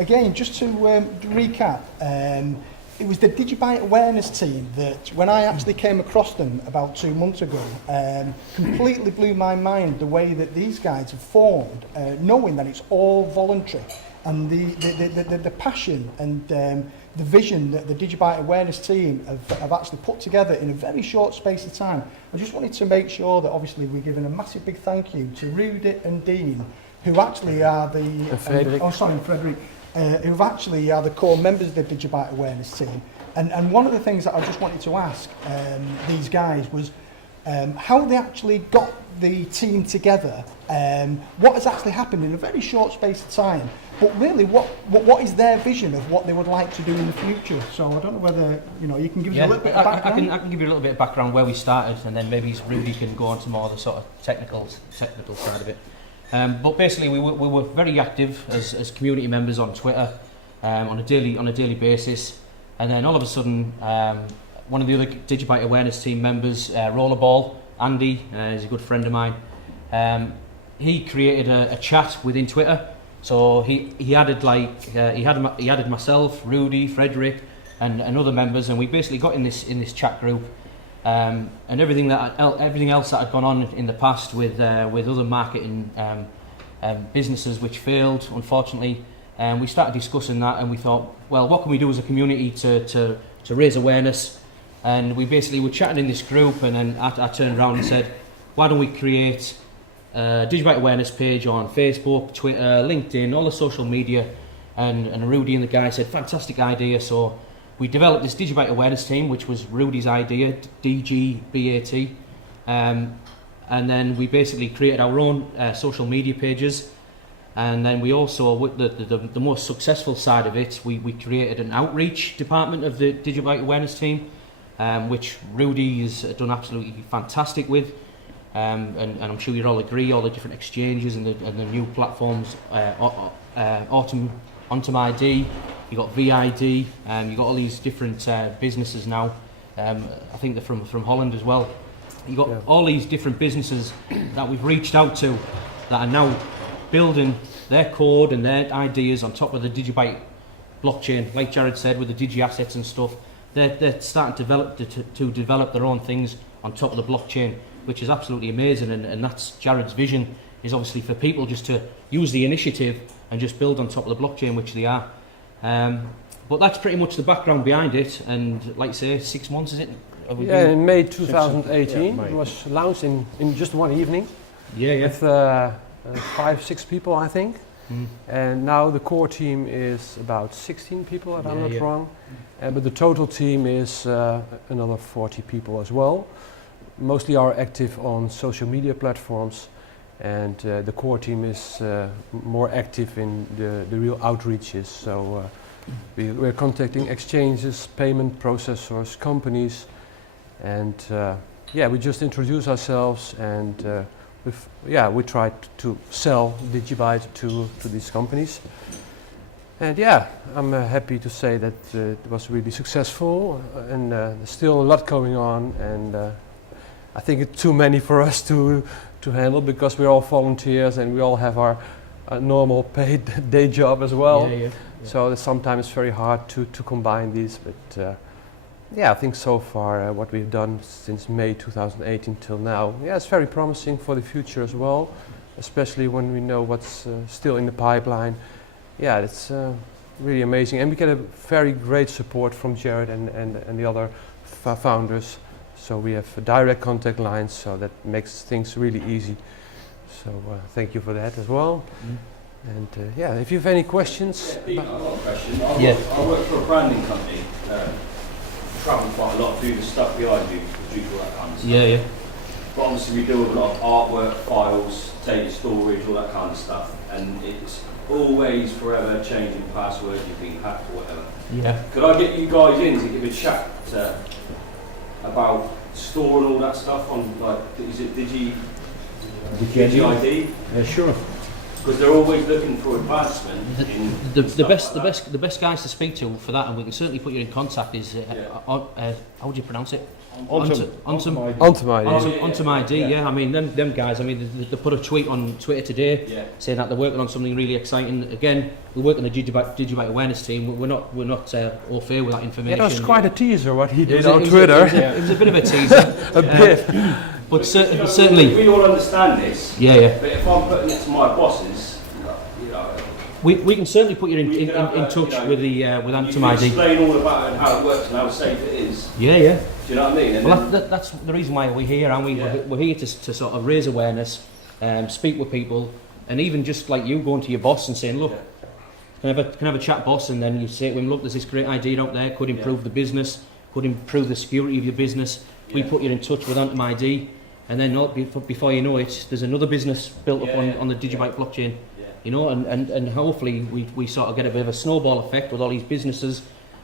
again, just to recap, it was the Digibyte Awareness Team that, when I actually came across them about 2 months ago, completely blew my mind the way that these guys have formed, knowing that it's all voluntary, and the passion and the vision that the Digibyte Awareness Team have actually put together in a very short space of time. I just wanted to make sure that obviously we're giving a massive big thank you to Rudy and Dean, who actually are the... Frederick. Frederick. Who actually are the core members of the Digibyte Awareness Team. And one of the things that I just wanted to ask these guys was how they actually got the team together, what has actually happened in a very short space of time, but really what is their vision of what they would like to do in the future. So I don't know whether you can give us a little bit of background. I can give you a little bit of background where we started, and then maybe Rudy can go on to more of the sort of technical side of it. But basically, we were very active as community members on Twitter on a daily basis, and then all of a sudden, one of the other Digibyte Awareness Team members, Rollerball Andy, is a good friend of mine. He created a chat within Twitter. So he added he added myself, Rudy, Frederick, and other members, and we basically got in this chat group. And everything else that had gone on in the past with other marketing businesses which failed, unfortunately, we started discussing that, and we thought, well, what can we do as a community to raise awareness? And we basically were chatting in this group, and then I turned around and said, why don't we create a Digibyte awareness page on Facebook, Twitter, LinkedIn, all the social media? And Rudy and the guy said, fantastic idea. So we developed this Digibyte Awareness Team, which was Rudy's idea, DGBAT, and then we basically created our own social media pages, and then we also, with the most successful side of it, we created an outreach department of the Digibyte Awareness Team, which Rudy has done absolutely fantastic with, and I'm sure you'll all agree, all the different exchanges and the new platforms, Onto My ID, you got VID, you got all these different businesses now. I think they're from Holland as well. You got all these different businesses that we've reached out to that are now building their code and their ideas on top of the Digibyte blockchain. Like Jared said, with the Digi assets and stuff, they're starting to develop their own things on top of the blockchain, which is absolutely amazing. And that's Jared's vision, is obviously for people just to use the initiative and just build on top of the blockchain, which they are. But that's pretty much the background behind it. And like I say, 6 months, is it? Yeah, in May 2018, it was launched in just one evening. With 5-6 people, I think. And now the core team is about 16 people, if I'm not wrong. But the total team is another 40 people as well. Mostly are active on social media platforms, and the core team is more active in the real outreaches. So we're contacting exchanges, payment processors, companies, and we just introduce ourselves, and we try to sell Digibyte to these companies. And I'm happy to say that it was really successful, and there's still a lot going on, and I think it's too many for us to handle, because we're all volunteers and we all have our normal paid day job as well. So sometimes it's very hard to combine these, but I think so far what we've done since May 2018 till now, it's very promising for the future as well, especially when we know what's still in the pipeline. It's really amazing, and we get a very great support from Jared and the other founders. So we have direct contact lines, so that makes things really easy. So thank you for that as well. And if you have any questions. I've got a question. I work for a branding company. Travel quite a lot, do the stuff behind you, produce all that kind of stuff. But obviously we deal with a lot of artwork, files, data storage, all that kind of stuff, and it's always forever changing passwords, you're being hacked or whatever. Could I get you guys in to give a chat about storing all that stuff on, like, is it Digi ID? Yeah, sure. Because they're always looking for advancement. The best guys to speak to for that, and we can certainly put you in contact, is how would you pronounce it? Onto my D, yeah. I mean, them guys. I mean, they put a tweet on Twitter today saying that they're working on something really exciting. Again, we work on the Digibyte Awareness Team. We're not au fait with that information. Yeah, that was quite a teaser what he did on Twitter. It was a bit of a teaser. A bit. But certainly, we all understand this. Yeah. But if I'm putting it to my bosses, you know, we can certainly put you in touch with Antum ID. Explain all about it and how it works and how safe it is. Yeah. Do you know what I mean? And well, that's the reason why we're here, and we're here to sort of raise awareness, speak with people, and even just like you going to your boss and saying, look, can I have a chat, boss? And then you say to him, look, there's this great idea out there, could improve the business, could improve the security of your business. We put you in touch with Antum ID, and then before you know it, there's another business built up on the Digibyte blockchain. You know, and hopefully we sort of get a bit of a snowball effect with all these businesses,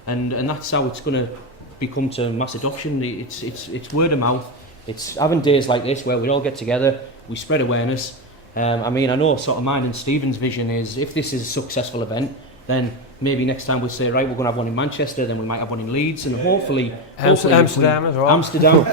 and that's how it's going to become to mass adoption. It's word of mouth. It's having days like this where we all get together, we spread awareness. I mean, I know sort of mine and Stephen's vision is if this is a successful event, then maybe next time we say, right, we're going to have one in Manchester, then we might have one in Leeds, and hopefully Amsterdam as well. Amsterdam.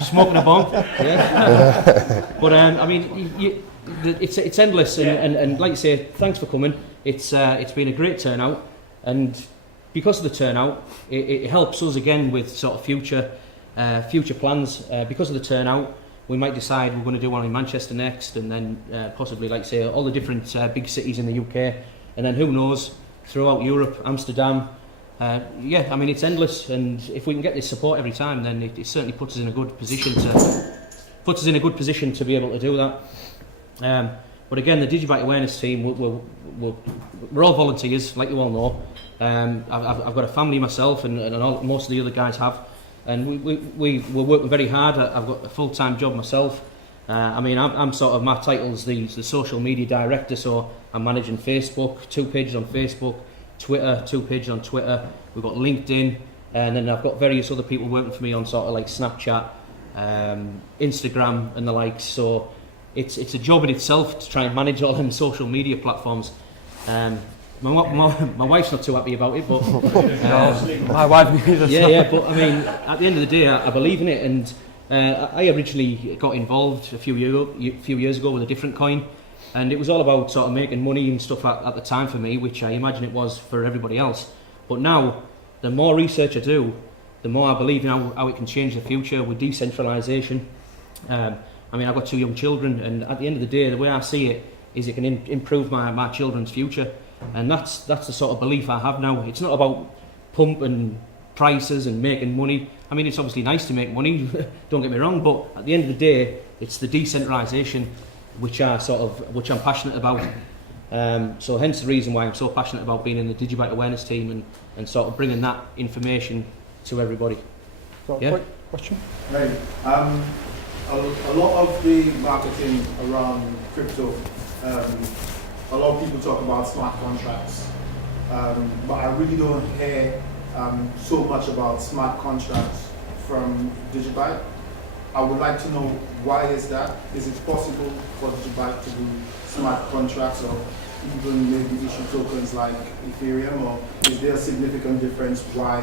Smoking a bomb. Yeah. But I mean, it's endless, and like you say, thanks for coming. It's been a great turnout, and because of the turnout, it helps us again with sort of future plans. Because of the turnout, we might decide we're going to do one in Manchester next, and then possibly, like say, all the different big cities in the UK, and then who knows, throughout Europe, Amsterdam. Yeah, I mean, it's endless, and if we can get this support every time, then it certainly puts us in a good position to be able to do that. But again, the Digibyte Awareness Team, we're all volunteers, like you all know. I've got a family myself, and most of the other guys have, and we're working very hard. I've got a full-time job myself. I mean, I'm sort of, my title's the social media director, so I'm managing Facebook, 2 pages on Facebook, Twitter, 2 pages on Twitter. We've got LinkedIn, and then I've got various other people working for me on sort of like Snapchat, Instagram, and the likes. So it's a job in itself to try and manage all them social media platforms. My wife's not too happy about it, but my wife neither. Yeah. But I mean, at the end of the day, I believe in it, and I originally got involved a few years ago with a different coin. And it was all about sort of making money and stuff at the time for me, which I imagine it was for everybody else. But now, the more research I do, the more I believe in how it can change the future with decentralisation. I mean, I've got 2 young children, and at the end of the day, the way I see it is it can improve my children's future. And that's the sort of belief I have now. It's not about pumping prices and making money. I mean, it's obviously nice to make money, don't get me wrong, but at the end of the day, it's the decentralisation which I'm passionate about. So hence the reason why I'm so passionate about being in the Digibyte Awareness Team and sort of bringing that information to everybody. Quick question? Right. A lot of the marketing around crypto, a lot of people talk about smart contracts, but I really don't hear so much about smart contracts from Digibyte. I would like to know, why is that? Is it possible for Digibyte to do smart contracts or even maybe issue tokens like Ethereum, or is there a significant difference why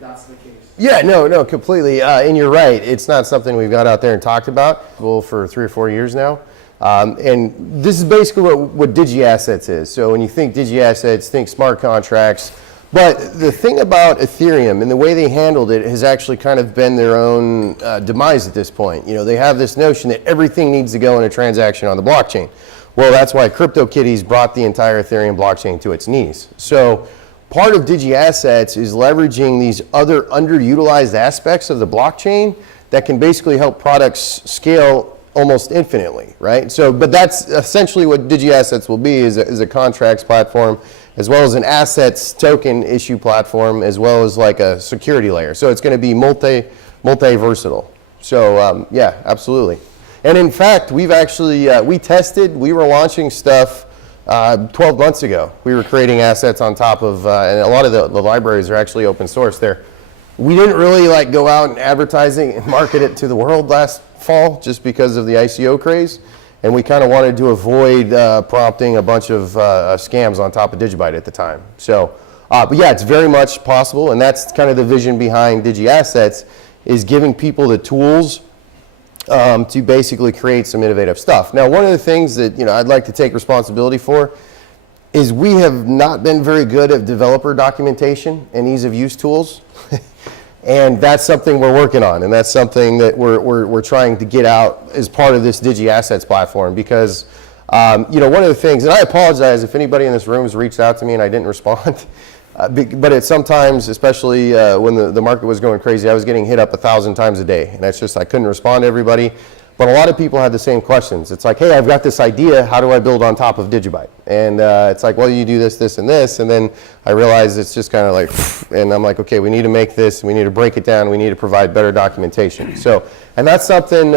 that's the case? Yeah, no, completely. And you're right. It's not something we've got out there and talked about for 3 or 4 years now. And this is basically what DigiAssets is. So when you think DigiAssets, think smart contracts. But the thing about Ethereum and the way they handled it has actually kind of been their own demise at this point. You know, they have this notion that everything needs to go in a transaction on the blockchain. Well, that's why CryptoKitties brought the entire Ethereum blockchain to its knees. So part of DigiAssets is leveraging these other underutilized aspects of the blockchain that can basically help products scale almost infinitely, right? So, but that's essentially what DigiAssets will be, is a contracts platform, as well as an assets token issue platform, as well as like a security layer. So it's going to be multi-versatile. So yeah, absolutely. And in fact, we've actually, we were launching stuff 12 months ago. We were creating assets on top of, and a lot of the libraries are actually open source there. We didn't really like go out and advertising and market it to the world last fall just because of the ICO craze. And we kind of wanted to avoid prompting a bunch of scams on top of DigiByte at the time. So, but yeah, it's very much possible, and that's kind of the vision behind DigiAssets, is giving people the tools to basically create some innovative stuff. Now, one of the things that I'd like to take responsibility for is we have not been very good at developer documentation and ease of use tools. And that's something we're working on, and that's something that we're trying to get out as part of this DigiAssets platform, because one of the things, and I apologize if anybody in this room has reached out to me and I didn't respond, but it's sometimes, especially when the market was going crazy, I was getting hit up 1,000 times a day, and that's just, I couldn't respond to everybody. But a lot of people had the same questions. It's like, hey, I've got this idea, how do I build on top of DigiByte? And it's like, well, you do this, this, and this, and then I realized it's just kind of like, and I'm like, okay, we need to make this, we need to break it down, we need to provide better documentation. So, and that's something,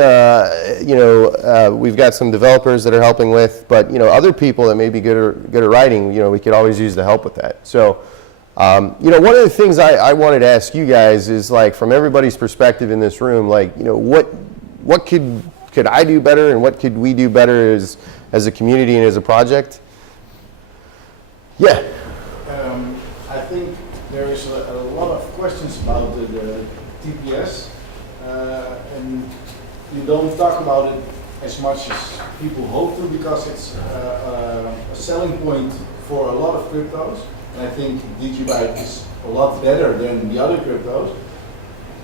we've got some developers that are helping with, but other people that may be good at writing, we could always use the help with that. So, one of the things I wanted to ask you guys is, like, from everybody's perspective in this room, like, what could I do better, and what could we do better as a community and as a project? Yeah. I think there is a lot of questions about the TPS, and you don't talk about it as much as people hope to, because it's a selling point for a lot of cryptos. And I think DigiByte is a lot better than the other cryptos.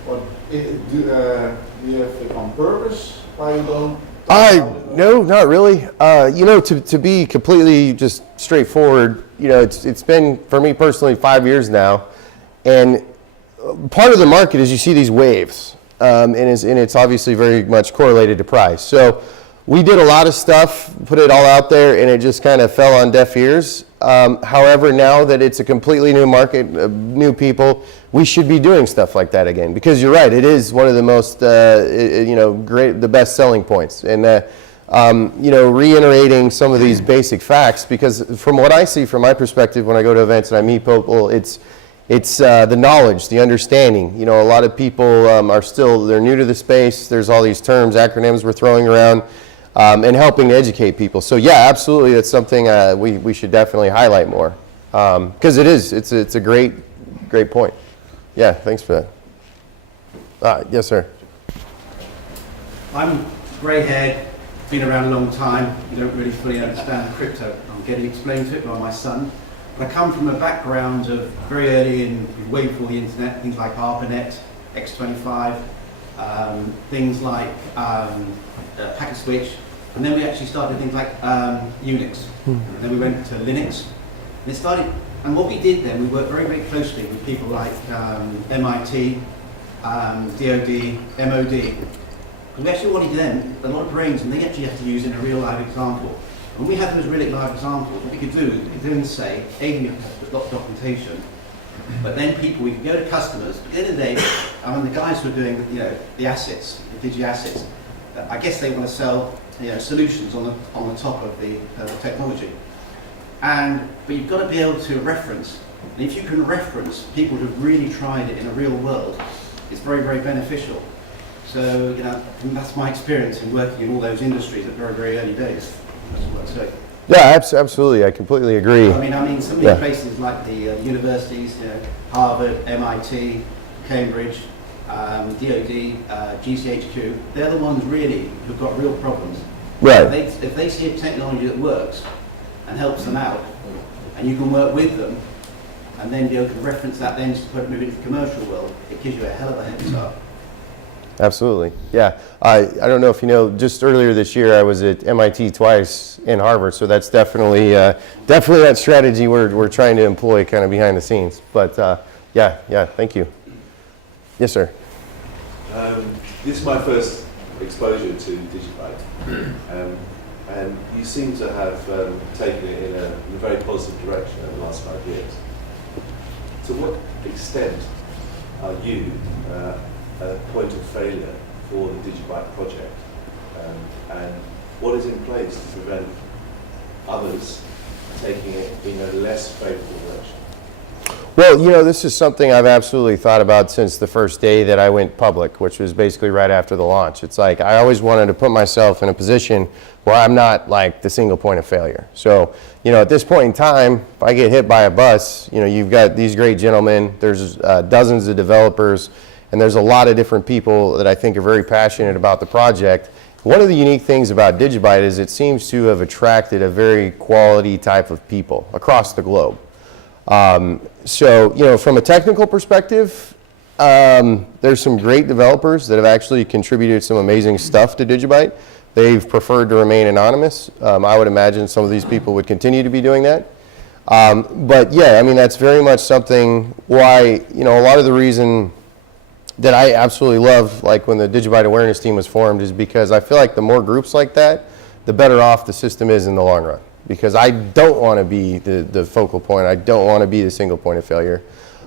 But do you have it on purpose? Why you don't? No, not really. To be completely just straightforward, it's been, for me personally, 5 years now, and part of the market is you see these waves, and it's obviously very much correlated to price. So we did a lot of stuff, put it all out there, and it just kind of fell on deaf ears. However, now that it's a completely new market, new people, we should be doing stuff like that again, because you're right, it is one of the most, the best selling points. And, reiterating some of these basic facts, because from what I see from my perspective when I go to events and I meet people, it's the knowledge, the understanding. A lot of people they're new to the space. There's all these terms, acronyms we're throwing around. And helping to educate people. So yeah, absolutely, that's something we should definitely highlight more, because it's a great point. Yeah, thanks for that. Yes, sir. I'm grey-haired, been around a long time. You don't really fully understand crypto. I'm getting explained to it by my son. But I come from a background of very early in way before the internet, things like ARPANET, X25, things like packet switch, and then we actually started things like Unix. And then we went to Linux. And what we did then, we worked very, very closely with people like MIT, DOD, MOD. And we actually wanted them a lot of brains, and they actually have to use in a real live example. When we had those really live examples, what we could do is we could then say, we have a lot of documentation, but then we could go to customers. At the end of the day, the guys who are doing the assets, the DigiAssets, I guess they want to sell solutions on the top of the technology. But you've got to be able to reference. And if you can reference people who've really tried it in a real world, it's very, very beneficial. So that's my experience in working in all those industries at very, very early days. That's what I'd say. Yeah, absolutely. I completely agree. I mean, some of these places like the universities, Harvard, MIT, Cambridge, DOD, GCHQ, they're the ones really who've got real problems. Right. If they see a technology that works and helps them out, and you can work with them, and then be able to reference that then to move into the commercial world, it gives you a hell of a head start. Absolutely, yeah. I don't know if you know, just earlier this year I was at MIT twice and Harvard, so that's definitely that strategy we're trying to employ kind of behind the scenes. But yeah, thank you. Yes, sir. This is my first exposure to DigiByte, and you seem to have taken it in a very positive direction over the last 5 years. To what extent are you a point of failure for the DigiByte project, and what is in place to prevent others taking it in a less favourable direction? Well, this is something I've absolutely thought about since the first day that I went public, which was basically right after the launch. It's like I always wanted to put myself in a position where I'm not like the single point of failure. So, at this point in time, if I get hit by a bus, you've got these great gentlemen, there's dozens of developers, and there's a lot of different people that I think are very passionate about the project. One of the unique things about Digibyte is it seems to have attracted a very quality type of people across the globe. So, from a technical perspective, there's some great developers that have actually contributed some amazing stuff to Digibyte. They've preferred to remain anonymous. I would imagine some of these people would continue to be doing that. But yeah, I mean, that's very much something why, a lot of the reason that I absolutely love, like when the Digibyte Awareness Team was formed, is because I feel like the more groups like that, the better off the system is in the long run. Because I don't want to be the focal point. I don't want to be the single point of failure.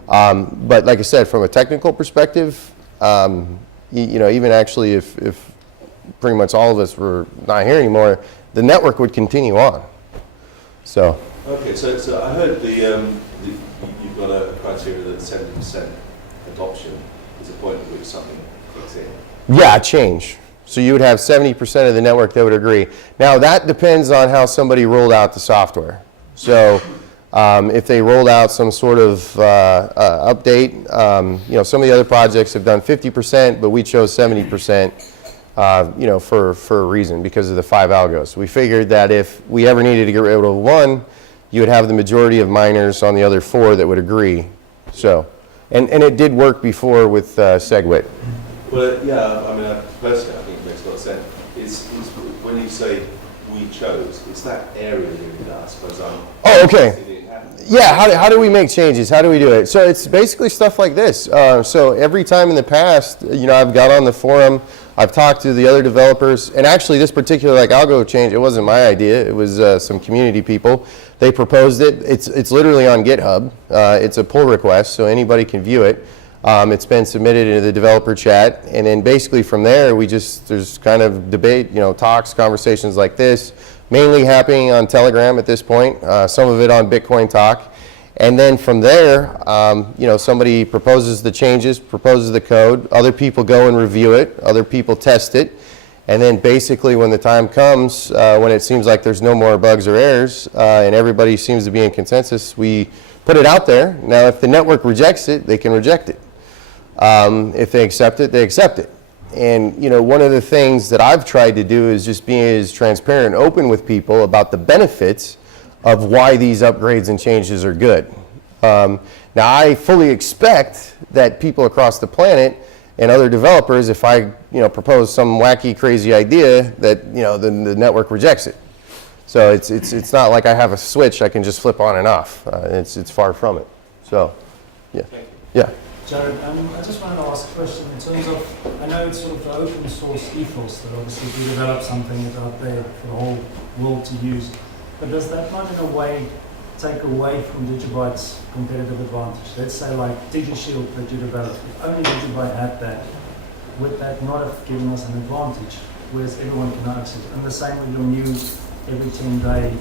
But like I said, from a technical perspective, even actually if pretty much all of us were not here anymore, the network would continue on. So. Okay, so I heard you've got a criteria that 70% adoption is a point at which something clicks in. Yeah, change. So you would have 70% of the network that would agree. Now that depends on how somebody rolled out the software. So if they rolled out some sort of update, some of the other projects have done 50%, but we chose 70%, for a reason, because of the 5 algos. We figured that if we ever needed to get rid of one, you would have the majority of miners on the other 4 that would agree. So, and it did work before with SegWit. Well, yeah, I mean, personally, I think it makes a lot of sense. It's when you say we chose, it's that area that I suppose I'm... Oh, okay. Yeah, how do we make changes? How do we do it? So it's basically stuff like this. So every time in the past, I've got on the forum, I've talked to the other developers, and actually this particular algo change, it wasn't my idea, it was some community people. They proposed it. It's literally on GitHub. It's a pull request, so anybody can view it. It's been submitted into the developer chat, and then basically from there, there's kind of debate, talks, conversations like this, mainly happening on Telegram at this point, some of it on Bitcoin Talk. And then from there, somebody proposes the changes, proposes the code, other people go and review it, other people test it, and then basically when the time comes, when it seems like there's no more bugs or errors, and everybody seems to be in consensus, we put it out there. Now if the network rejects it, they can reject it. If they accept it, they accept it. And one of the things that I've tried to do is just be as transparent and open with people about the benefits of why these upgrades and changes are good. Now I fully expect that people across the planet and other developers, if I propose some wacky, crazy idea, that the network rejects it. So it's not like I have a switch I can just flip on and off. It's far from it. So, yeah, yeah. Jared, I just wanted to ask a question in terms of, I know it's sort of the open source ethos that obviously we develop something that's out there for the whole world to use, but does that not in a way take away from Digibyte's competitive advantage? Let's say like DigiShield that you developed, if only Digibyte had that, would that not have given us an advantage, whereas everyone can access it? And the same with your new every 10-day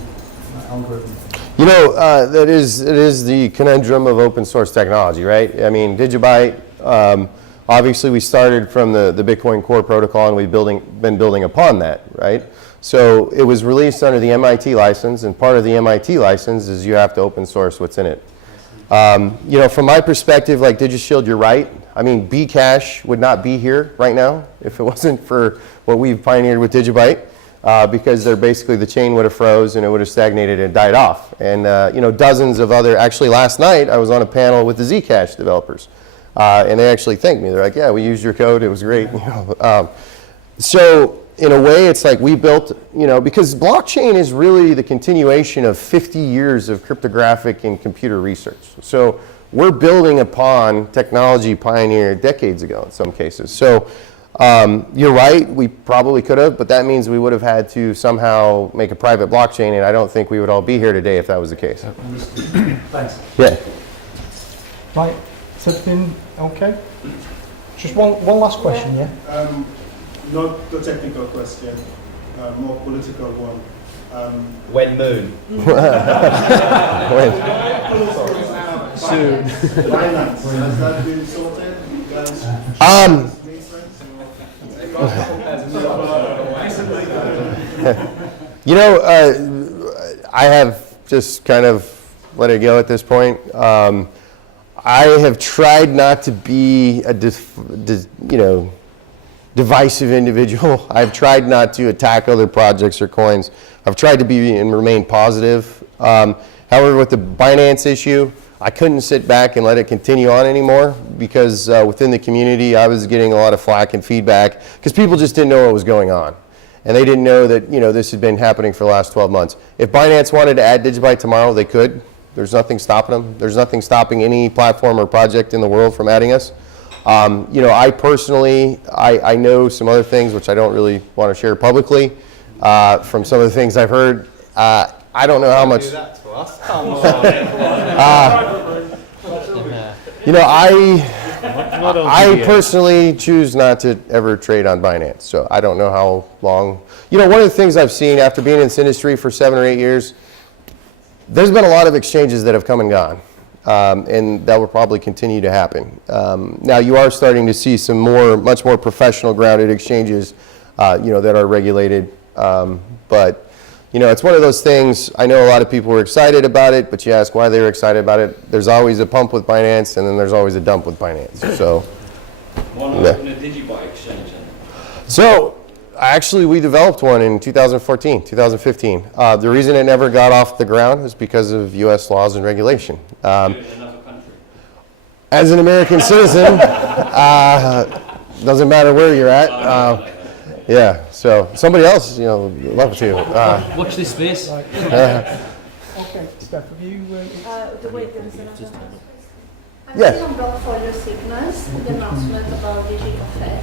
algorithm. It is the conundrum of open source technology, right? I mean, Digibyte, obviously we started from the Bitcoin core protocol and we've been building upon that, right? So it was released under the MIT license, and part of the MIT license is you have to open source what's in it. From my perspective, like DigiShield, you're right. I mean, Bcash would not be here right now if it wasn't for what we've pioneered with Digibyte. Because they're basically, the chain would have froze and it would have stagnated and died off. And dozens of other, actually last night I was on a panel with the Zcash developers, and they actually thanked me. They're like, yeah, we used your code, it was great. So in a way it's like we built, because blockchain is really the continuation of 50 years of cryptographic and computer research. So we're building upon technology pioneered decades ago in some cases. So you're right, we probably could have, but that means we would have had to somehow make a private blockchain, and I don't think we would all be here today if that was the case. Thanks. Yeah. Right, is everything okay? Just one last question, yeah? Not the technical question, more political one. When moon? When? Soon. Finance, has that been sorted? You guys? You know, I have just kind of let it go at this point. I have tried not to be a divisive individual. I've tried not to attack other projects or coins. I've tried to be and remain positive. However, with the Binance issue, I couldn't sit back and let it continue on anymore because within the community, I was getting a lot of flack and feedback because people just didn't know what was going on. And they didn't know that, this had been happening for the last 12 months. If Binance wanted to add Digibyte tomorrow, they could. There's nothing stopping them. There's nothing stopping any platform or project in the world from adding us. I personally, I know some other things which I don't really want to share publicly from some of the things I've heard. I don't know how much. I personally choose not to ever trade on Binance, so I don't know how long. One of the things I've seen after being in this industry for 7 or 8 years, there's been a lot of exchanges that have come and gone, and that will probably continue to happen. Now you are starting to see some much more professional grounded exchanges, that are regulated, but it's one of those things. I know a lot of people were excited about it, but you ask why they were excited about it. There's always a pump with Binance, and then there's always a dump with Binance. So, why not open a Digibyte exchange then? So, actually, we developed one in 2014, 2015. The reason it never got off the ground is because of U.S. laws and regulation. In another country. As an American citizen, doesn't matter where you're at. Yeah, so somebody else, love to. Watch this space. Okay, Steph, have you... Yes. I've seen on Blog Folio Signals the announcement about DigiCafe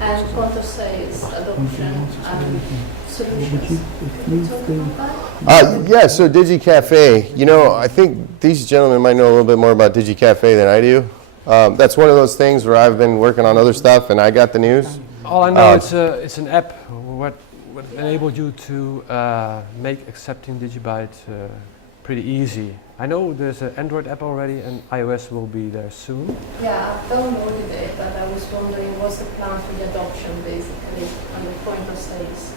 and point of sales adoption and solutions. Can you talk about that? Yeah, so DigiCafe, I think these gentlemen might know a little bit more about DigiCafe than I do. That's one of those things where I've been working on other stuff and I got the news. All I know it's an app what enabled you to make accepting Digibyte pretty easy. I know there's an Android app already and iOS will be there soon. Yeah, I've downloaded it, but I was wondering what's the plan for the adoption basically and the point of sales.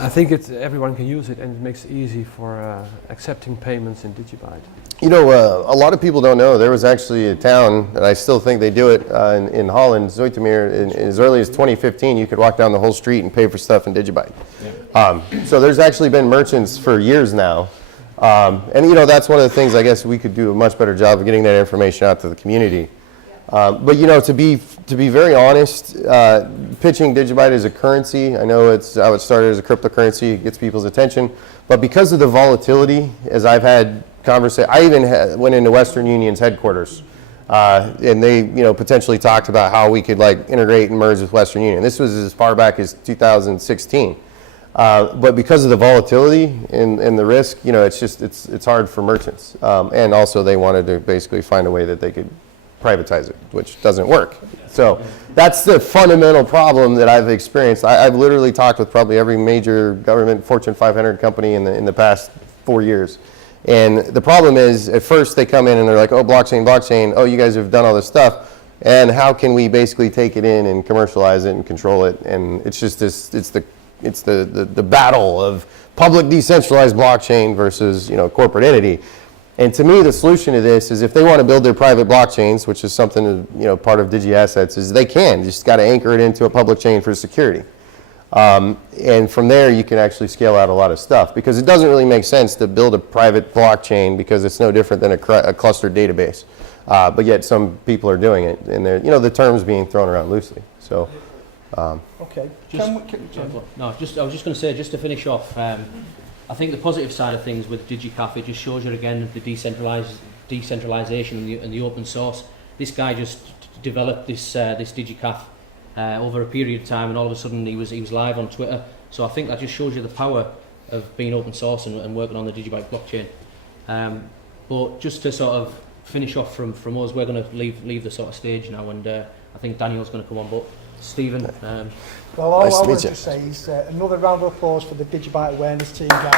I think everyone can use it and it makes it easy for accepting payments in Digibyte. A lot of people don't know there was actually a town, and I still think they do it in Holland, Zoetermeer, as early as 2015, you could walk down the whole street and pay for stuff in Digibyte. Yeah. So there's actually been merchants for years now. And that's one of the things I guess we could do a much better job of getting that information out to the community. But to be very honest, pitching Digibyte as a currency, I know how it started as a cryptocurrency, it gets people's attention, but because of the volatility, as I've had conversation, I even went into Western Union's headquarters, and they potentially talked about how we could integrate and merge with Western Union. This was as far back as 2016. But because of the volatility and the risk, it's hard for merchants. And also they wanted to basically find a way that they could privatize it, which doesn't work. So that's the fundamental problem that I've experienced. I've literally talked with probably every major government Fortune 500 company in the past 4 years. And the problem is, at first they come in and they're like, oh, blockchain, oh, you guys have done all this stuff. And how can we basically take it in and commercialize it and control it? And it's just this, it's the battle of public decentralized blockchain versus corporate entity. And to me, the solution to this is if they want to build their private blockchains, which is something part of DigiAssets, is they can just got to anchor it into a public chain for security. And from there, you can actually scale out a lot of stuff because it doesn't really make sense to build a private blockchain because it's no different than a clustered database. But yet some people are doing it, and the terms being thrown around loosely. So. Okay. I was just going to say, just to finish off, I think the positive side of things with DigiCafe, it just shows you again the decentralization and the open source. This guy just developed this DigiCafe over a period of time, and all of a sudden he was live on Twitter. So I think that just shows you the power of being open source and working on the Digibyte blockchain. But just to sort of finish off from us, we're going to leave the sort of stage now, and I think Daniel's going to come on. But Stephen. Well, all nice I want to to say is another round of applause for the Digibyte Awareness Team, guys.